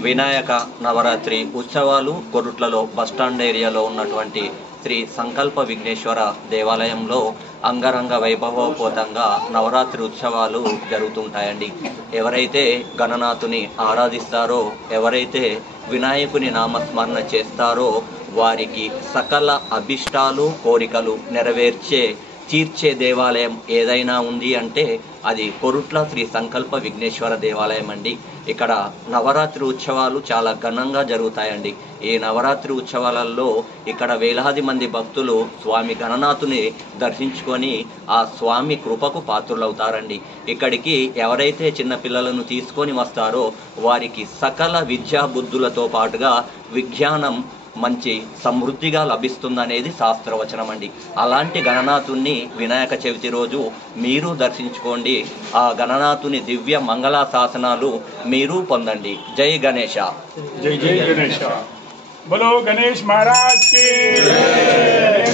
వినాయక నవరాత్రి ఉత్సవాలు కొరుట్లలో బస్టాండ్ ఏరియాలో ఉన్నటువంటి శ్రీ సంకల్ప విఘ్నేశ్వర దేవాలయంలో అంగరంగ వైభవోపేతంగా నవరాత్రి ఉత్సవాలు జరుగుతుంటాయండి. ఎవరైతే గణనాథుని ఆరాధిస్తారో, ఎవరైతే వినాయకుని నామస్మరణ చేస్తారో వారికి సకల అభిష్టాలు కోరికలు తీర్చే దేవాలయం ఏదైనా ఉంది అంటే అది కొరుట్ల శ్రీ సంకల్ప విఘ్నేశ్వర దేవాలయం అండి. ఇక్కడ నవరాత్రి ఉత్సవాలు చాలా ఘనంగా జరుగుతాయండి. ఈ నవరాత్రి ఉత్సవాలలో ఇక్కడ వేలాది మంది భక్తులు స్వామి గణనాథుని దర్శించుకొని ఆ స్వామి కృపకు పాత్రులవుతారండి. ఇక్కడికి ఎవరైతే చిన్నపిల్లలను తీసుకొని వస్తారో వారికి సకల విద్యా బుద్ధులతో పాటుగా విజ్ఞానం మంచి సమృద్ధిగా లభిస్తుందనేది శాస్త్రవచనం అండి. అలాంటి గణనాథుని వినాయక చవితి రోజు మీరు దర్శించుకోండి. ఆ గణనాథుని దివ్య మంగళ శాసనాలు మీరు పొందండి. జై గణేశ. జై జై గణేశ. బలో గణేష్ మహారాజ్ కి.